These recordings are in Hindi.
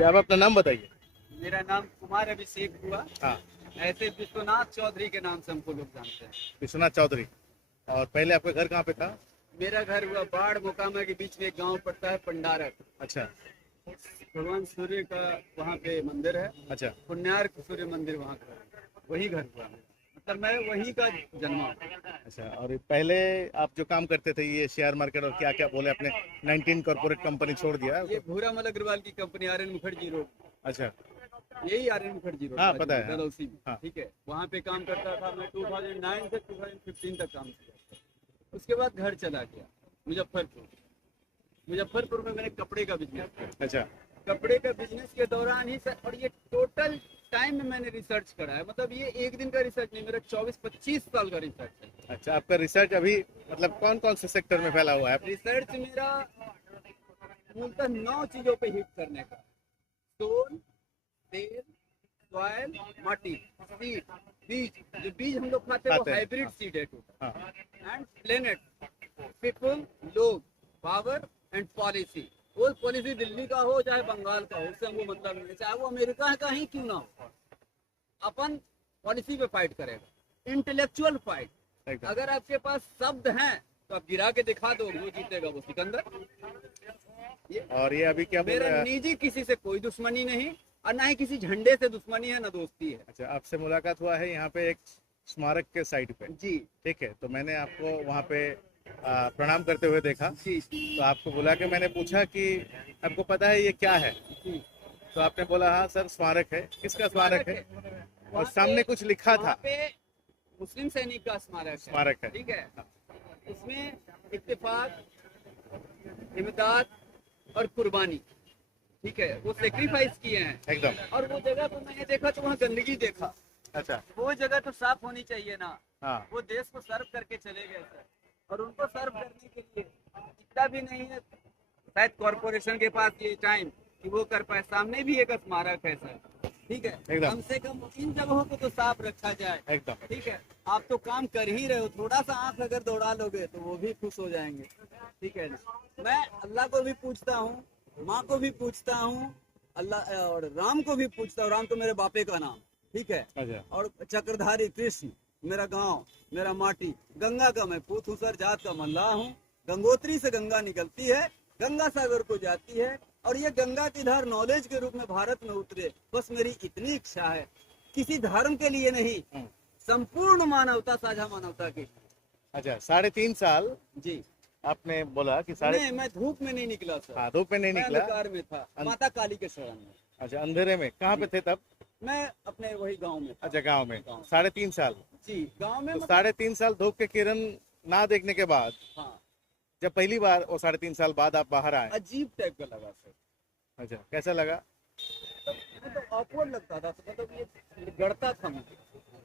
ठीक है, आप अपना नाम बताइए। मेरा नाम कुमार अभिषेक हुआ। हाँ, ऐसे विश्वनाथ चौधरी के नाम से हमको लोग जानते हैं। विश्वनाथ चौधरी। और पहले आपका घर कहाँ पे था? मेरा घर हुआ बाढ़ मोकामा के बीच में एक गांव पड़ता है पंडारक। अच्छा भगवान सूर्य का वहाँ पे मंदिर है। अच्छा। पुण्यार्क सूर्य मंदिर वहाँ का, वही घर हुआ है। मतलब मैं वहीं का जन्मा हूँ। अच्छा, और पहले आप जो काम करते थे ये शेयर मार्केट और क्या क्या बोले आपने, 19 कॉर्पोरेट कंपनी छोड़ दिया? ये भूरामल अग्रवाल की कंपनी आर.एन. मुखर्जी रोड, अच्छा, यही आर.एन. मुखर्जी रोड, हाँ पता है। डलहौसी में। हाँ। ठीक है, वहाँ पे काम करता था मैं 2009 से 2015 तक काम किया। उसके बाद घर चला गया मुजफ्फरपुर में मैंने कपड़े का बिजनेस किया। अच्छा, कपड़े का बिजनेस के दौरान ही सर, और ये टोटल टाइम में मैंने रिसर्च करा है। मतलब ये एक दिन का रिसर्च नहीं, मेरा 24-25 साल का रिसर्च है। अच्छा। आपका रिसर्च अभी मतलब कौन कौन से सेक्टर में फैला हुआ है? रिसर्च मेरा मूलतः 9 चीजों पे हिट करने का: सोल, तेल, सॉइल, माटी, सीड, बीज। जो बीज हम लोग खाते हैं वो हाइब्रिड सीड है टोटल। एंड प्लेनेट, पीपल, लोग, पावर एंड पॉलिसी। वो पॉलिसी दिल्ली का हो चाहे बंगाल का हो, उससे हमको मतलब नहीं है। चाहे वो अमेरिका का ही क्यों ना हो, अपन पॉलिसी पे फाइट करेगा। Intellectual fight. अगर आपके पास शब्द हैं तो आप गिरा के दिखा दो, वो जीतेगा वो सिकंदर। और ये अभी क्या बोल रहे मेरा हैं? निजी किसी से कोई दुश्मनी नहीं, और ना ही किसी झंडे से दुश्मनी है, ना दोस्ती है। अच्छा, आपसे मुलाकात हुआ है यहाँ पे एक स्मारक के साइड पे? जी ठीक है, तो मैंने आपको वहाँ पे प्रणाम करते हुए देखा। जी तो आपको बुला के मैंने पूछा कि आपको पता है ये क्या है? जी। तो आपने बोला हाँ सर स्मारक है। किसका स्मारक है? और वहाँ सामने पे- कुछ लिखा वहाँ था। पे मुस्लिम सैनिक का स्मारक है। ठीक है। इसमें इत्तेफाक, इमदाद और कुर्बानी, ठीक है, वो सेक्रीफाइस किए हैं एकदम। और वो जगह पर मैंने देखा तो वहाँ गंदगी देखा। अच्छा। वो जगह तो साफ होनी चाहिए ना। हाँ। वो देश को सर्व करके चले गए सर, और उनको सर्व करने के लिए इतना भी नहीं है शायद कॉर्पोरेशन के पास ये टाइम कि वो कर पाए। सामने भी एक स्मारक है सर, ठीक है। एकदम। कम से कम इन जगहों को तो साफ रखा जाए। एकदम। ठीक है, आप तो काम कर ही रहे हो, थोड़ा सा आंख अगर दौड़ा लोगे तो वो भी खुश हो जाएंगे। ठीक है ना। मैं अल्लाह को भी पूछता हूँ, माँ को भी पूछता हूँ, अल्लाह और राम को भी पूछता हूँ। राम तो मेरे बापे का नाम, ठीक है। अच्छा। और चक्रधारी कृष्ण, मेरा गांव, मेरा माटी। गंगा का मैं पूत हूँ सर, जात का मल्लाह हूँ। गंगोत्री से गंगा निकलती है, गंगा सागर को जाती है, और ये गंगा की धार नॉलेज के रूप में भारत में उतरे। बस मेरी इतनी इच्छा है, किसी धर्म के लिए नहीं, संपूर्ण मानवता, साझा मानवता की। अच्छा, 3.5 साल जी। आपने बोला कि नहीं, मैं धूप में नहीं निकला सर। हाँ, धूप में नहीं मैं निकला। अंधकार में था, माता काली के शरण में। अच्छा, अंधेरे में कहाँ पे थे तब? मैं अपने वही गांव में था। अच्छा, गांव में। गाँव। 3.5 साल। जी, गांव में। तो 3.5 साल धूप के किरण ना देखने के बाद, हाँ, जब पहली बार वो 3.5 साल बाद आप बाहर आए, अजीब टाइप का लगा सर। अच्छा कैसा लगा? तो ऑकवर्ड लगता था, तो मतलब ये गड़ता था मुझे।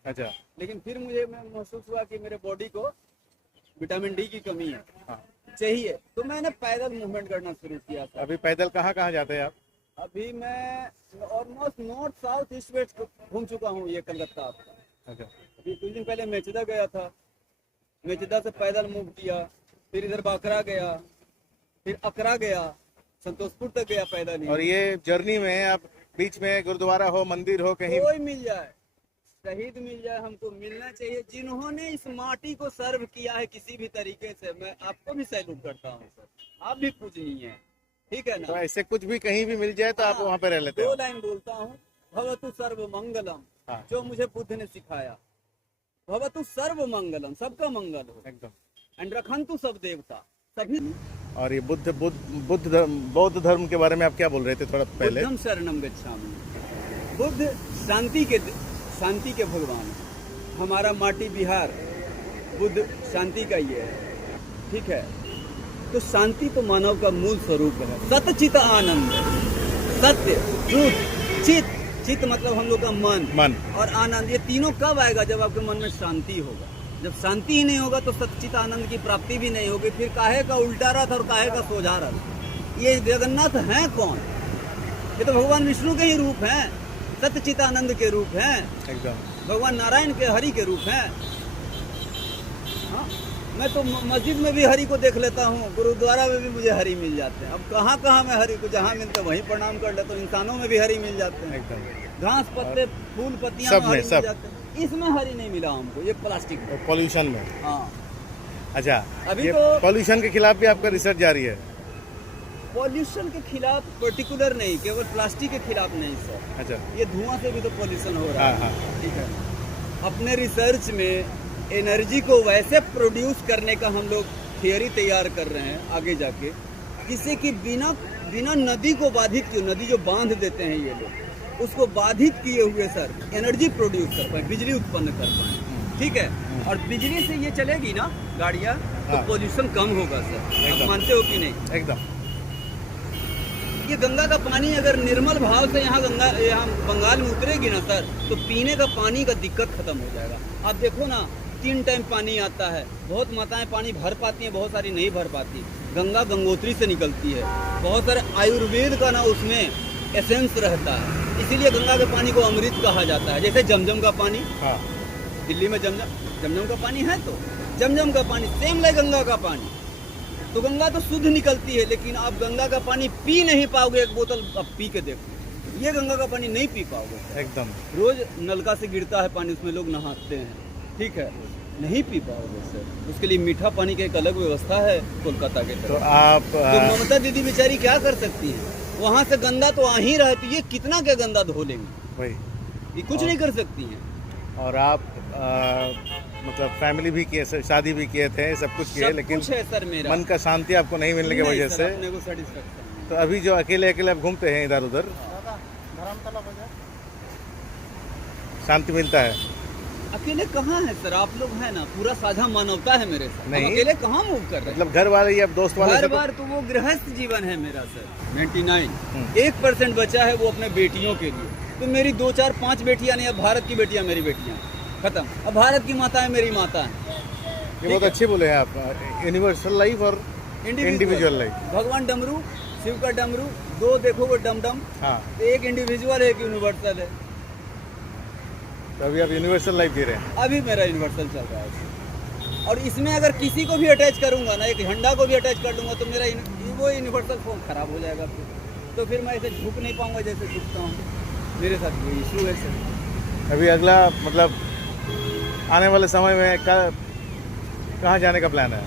अच्छा। लेकिन फिर मुझे महसूस हुआ कि मेरे बॉडी को विटामिन डी की कमी है। हाँ। चाहिए, तो मैंने पैदल मूवमेंट करना शुरू किया था। अभी पैदल कहाँ कहाँ जाते हैं आप? अभी मैं almost north south east west घूम चुका हूँ, ये कलकत्ता। अच्छा। अभी कुछ दिन पहले मेचेदा गया था, मेचेदा से पैदल मूव किया, फिर इधर बाकरा गया, फिर अकरा गया, संतोषपुर तक गया पैदल ही। और ये जर्नी में आप बीच में गुरुद्वारा हो, मंदिर हो, कहीं कोई मिल जाए, शहीद मिल जाए, हमको मिलना चाहिए। जिन्होंने इस माटी को सर्व किया है किसी भी तरीके से, मैं आपको भी सैल्यूट करता हूँ सर। आप भी पूजनीय है, ठीक है ना। तो ऐसे कुछ भी कहीं भी मिल जाए तो आप वहाँ पे रह लेते 2 हो? लाइन बोलता हूँ, भवतु सर्व मंगलम। हाँ। जो मुझे बुद्ध ने सिखाया, भवतु सर्व मंगलम, सबका मंगल हो। एकदम। एंड रखंतु सब देवता, सभी। और ये बौद्ध धर्म के बारे में आप क्या बोल रहे थे थोड़ा पहले? बुद्धम शरणम गच्छामि। बुद्ध शांति के भगवान। हमारा माटी बिहार बुद्ध शांति का ये है, ठीक है। तो शांति तो मानव का मूल स्वरूप है। सत्य चित आनंद, सत्य, ट्रूथ, चित, चित मतलब हम लोग का मन और आनंद। ये तीनों कब आएगा? जब आपके मन में शांति होगा। जब शांति ही नहीं होगा तो सच्चित आनंद की प्राप्ति भी नहीं होगी। फिर काहे का उल्टा रथ और काहे का सोझा रथ। ये जगन्नाथ हैं कौन? ये तो भगवान विष्णु के ही रूप हैं, सत्यचित आनंद के रूप हैं, एकदम। भगवान नारायण के, हरि के रूप हैं। हाँ? मैं तो मस्जिद में भी हरी को देख लेता हूँ, गुरुद्वारा में भी मुझे हरी मिल जाते हैं। अब कहाँ कहाँ मैं हरी को जहाँ मिलते वहीं प्रणाम कर लेता हूँ। इंसानों में भी हरी मिल जाते हैं, एकदम घास पत्ते फूल पत्तियां सब में में, हरी सब। मिल जाते हैं। इसमें हरी नहीं मिला हमको, ये प्लास्टिक में। पॉल्यूशन में। हाँ, अच्छा, अभी ये तो- पॉल्यूशन के खिलाफ भी आपका रिसर्च जारी है? पॉल्यूशन के खिलाफ पर्टिकुलर नहीं, केवल प्लास्टिक के खिलाफ नहीं सर। अच्छा, ये धुआं से भी तो पॉल्यूशन हो रहा हाँ, है, ठीक है। अपने रिसर्च में एनर्जी को वैसे प्रोड्यूस करने का हम लोग थियरी तैयार कर रहे हैं आगे जाके, जिससे कि बिना बिना नदी को बाधित किए, नदी जो बांध देते हैं ये लोग, उसको बाधित किए हुए सर एनर्जी प्रोड्यूस कर पाए, बिजली उत्पन्न कर पाए, ठीक है। और बिजली से ये चलेगी ना गाड़ियाँ, तो हाँ। पॉल्यूशन कम होगा सर। आप एकदम। मानते हो कि नहीं? एकदम। ये गंगा का पानी अगर निर्मल भाव से यहाँ बंगाल में उतरेगी ना सर, तो पीने का पानी का दिक्कत खत्म हो जाएगा। आप देखो ना, 3 टाइम पानी आता है, बहुत माताएं पानी भर पाती हैं, बहुत सारी नहीं भर पाती। गंगा गंगोत्री से निकलती है, बहुत सारे आयुर्वेद का ना उसमें एसेंस रहता है, इसीलिए गंगा के पानी को अमृत कहा जाता है। जैसे जमजम का पानी, हाँ, दिल्ली में जमजम का पानी है, तो जमजम का पानी सेम लाइक गंगा का पानी। तो गंगा तो शुद्ध निकलती है, लेकिन आप गंगा का पानी पी नहीं पाओगे। एक बोतल आप पी के देखो, ये गंगा का पानी नहीं पी पाओगे। एकदम। रोज नलका से गिरता है पानी, उसमें लोग नहाते हैं, ठीक है, नहीं पी पाओगे सर। उसके लिए मीठा पानी की एक अलग व्यवस्था है कोलकाता के तो तरफ। आप तो ममता दीदी बेचारी क्या कर सकती है? वहाँ से गंदा तो आ ही रहा है, तो ये कितना क्या गंदा धो लेंगे? वही, ये कुछ नहीं कर सकती हैं। और आप मतलब फैमिली भी किए, शादी भी किए थे, सब कुछ किए, सब लेकिन कुछ है सर मेरा। मन का शांति आपको नहीं मिलने की नहीं वजह सर, से। अपने को satisfaction तो अभी जो अकेले अकेले आप घूमते हैं इधर उधर, शांति मिलता है? अकेले कहाँ है सर? आप लोग हैं ना, पूरा साझा मानवता है मेरे साथ। नहीं। हम अकेले कहाँ मूव कर रहे हैं? मतलब घर वाले या दोस्त वाले हर से तो- बार तो वो गृहस्थ जीवन है मेरा सर। 99 हम्म। 1% बचा है, वो अपने बेटियों के लिए। तो मेरी 2 4 5 बेटियां नहीं, अब भारत की बेटियां मेरी बेटियां, खत्म। अब भारत की माता है मेरी माता है। ये बहुत अच्छे बोले हैं आप, यूनिवर्सल लाइफ और इंडिविजुअल लाइफ। भगवान डमरू, शिव का डमरू, 2 देखोगे डमडम, हाँ, एक इंडिविजुअल है, एक यूनिवर्सल है। तो अभी आप यूनिवर्सल लाइफ जी रहे हैं। अभी मेरा यूनिवर्सल चल रहा है, और इसमें अगर किसी को भी अटैच करूंगा ना, एक झंडा को भी अटैच कर लूंगा, तो मेरा वो यूनिवर्सल फॉर्म खराब हो जाएगा फिर। तो फिर मैं ऐसे झुक नहीं पाऊंगा जैसे झुकता हूँ। मेरे साथ ये इशू है सर। अभी अगला मतलब आने वाले समय में कहाँ जाने का प्लान है?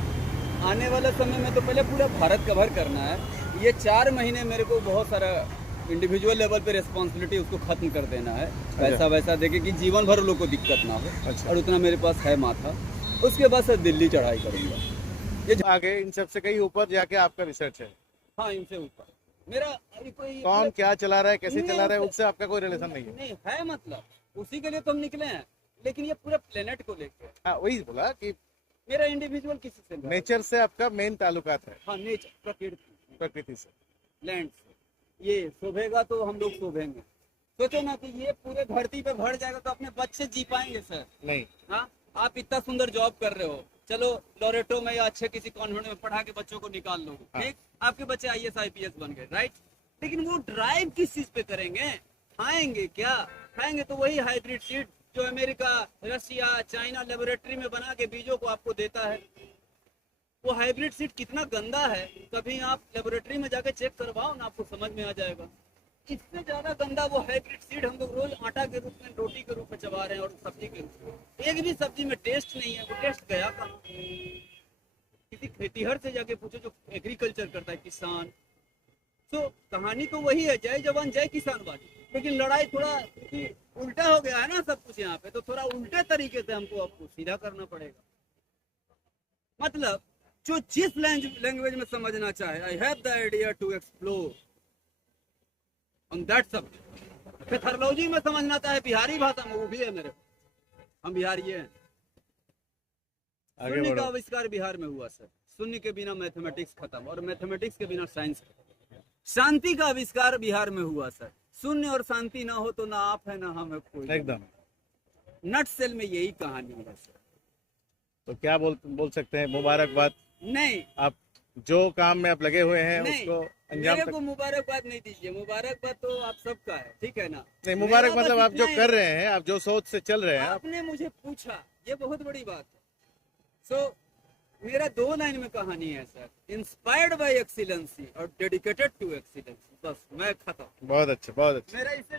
आने वाला समय में तो पहले पूरा भारत कवर करना है। ये 4 महीने मेरे को बहुत सारा इंडिविजुअल लेवल पे रिस्पॉन्सिबिलिटी उसको खत्म कर देना है, पैसा वैसा देके कि जीवन भर लोग को दिक्कत ना हो। अच्छा। और उतना मेरे पास है माथा। उसके बाद सर दिल्ली चढ़ाई करूंगा। ये आगे इन सब से कहीं ऊपर जाके आपका रिसर्च है? हाँ, इनसे ऊपर मेरा अभी कोई कौन क्या चला रहा है, कैसे नहीं, चला रहा है, उससे आपका कोई रिलेशन नहीं है? नहीं है, मतलब उसी के लिए तो हम निकले हैं, लेकिन ये पूरे प्लेनेट को लेके। हाँ, वही बोला कि मेरा इंडिविजुअल किसी से नहीं। नेचर से आपका मेन ताल्लुकात है, हाँ, नेचर, प्रकृति, प्रकृति से। लैंड से। ये शोभेगा तो हम लोग शोभेंगे। सोचो ना कि ये पूरे धरती पे भर जाएगा तो अपने बच्चे जी पाएंगे सर? नहीं। हाँ, आप इतना सुंदर जॉब कर रहे हो, चलो लोरेटो में या अच्छे किसी कॉन्वेंट में पढ़ा के बच्चों को निकाल लो, हाँ। ठीक, आपके बच्चे IAS IPS बन गए, राइट। लेकिन वो ड्राइव किस चीज पे करेंगे? खाएंगे क्या? खाएंगे तो वही हाइब्रिड सीड जो अमेरिका, रशिया, चाइना लेबोरेटरी में बना के बीजों को आपको देता है। वो हाइब्रिड सीड कितना गंदा है, कभी आप लेबोरेटरी में जाके चेक करवाओ ना, आपको समझ में आ जाएगा। इससे ज्यादा गंदा वो हाइब्रिड सीड हम लोग रोज आटा के रूप में, रोटी के रूप में चबा रहे हैं, और सब्जी के रूप में। एक भी सब्जी में टेस्ट नहीं है। वो टेस्ट गया कहाँ? किसी खेतीहर से जाके पूछो जो एग्रीकल्चर करता है, किसान। तो कहानी तो वही है, जय जवान जय किसान वाली। लेकिन लड़ाई थोड़ा उल्टा हो गया है ना सब कुछ यहाँ पे, तो थोड़ा उल्टे तरीके से हमको आपको सीधा करना पड़ेगा। मतलब जो जिस लैंग्वेज में समझना चाहे, I have the idea to explore on that subject. Pathology में समझना चाहे बिहारी भाषा में, वो भी है मेरे पास, हम बिहारी हैं। आगे शून्य का बढ़ो। आविष्कार बिहार में हुआ सर। शून्य के बिना मैथमेटिक्स खत्म, और मैथमेटिक्स के बिना साइंस खत्म। शांति का आविष्कार बिहार में हुआ सर। शून्य और शांति ना हो तो ना आप है ना हम है कोई। एकदम। नट सेल में यही कहानी है सर। तो क्या बोल सकते हैं, मुबारकबाद। नहीं, आप जो काम में आप लगे हुए हैं नहीं, उसको अंजाम मेरे तक। को मुबारकबाद नहीं दीजिए। मुबारकबाद तो आप सबका है, ठीक है ना। नहीं, मुबारक मेरा मतलब बस आप जो इतना कर ही- रहे हैं, आप जो सोच से चल रहे हैं आप। आपने मुझे पूछा, ये बहुत बड़ी बात है। सो मेरा 2 लाइन में कहानी है सर, इंस्पायर्ड बाय एक्सीलेंसी और डेडिकेटेड टू एक्सीलेंसी, बस मैं खत्म। बहुत अच्छा बहुत अच्छा। मेरा इससे